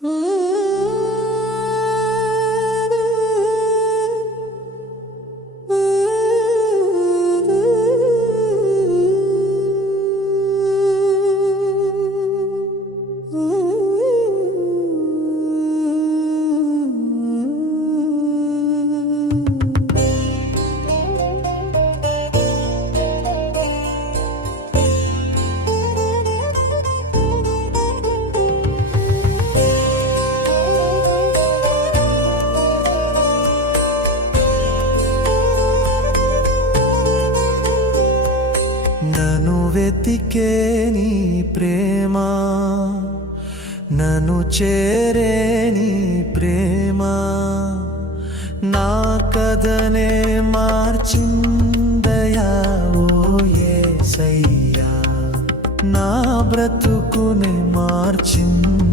Mm-hmm. నను వెతికే నీ ప్రేమ నను చేరే నీ ప్రేమ. నా కథనే మార్చిందయా ఓ యేసయ్యా నా బ్రతుకునే మార్చింది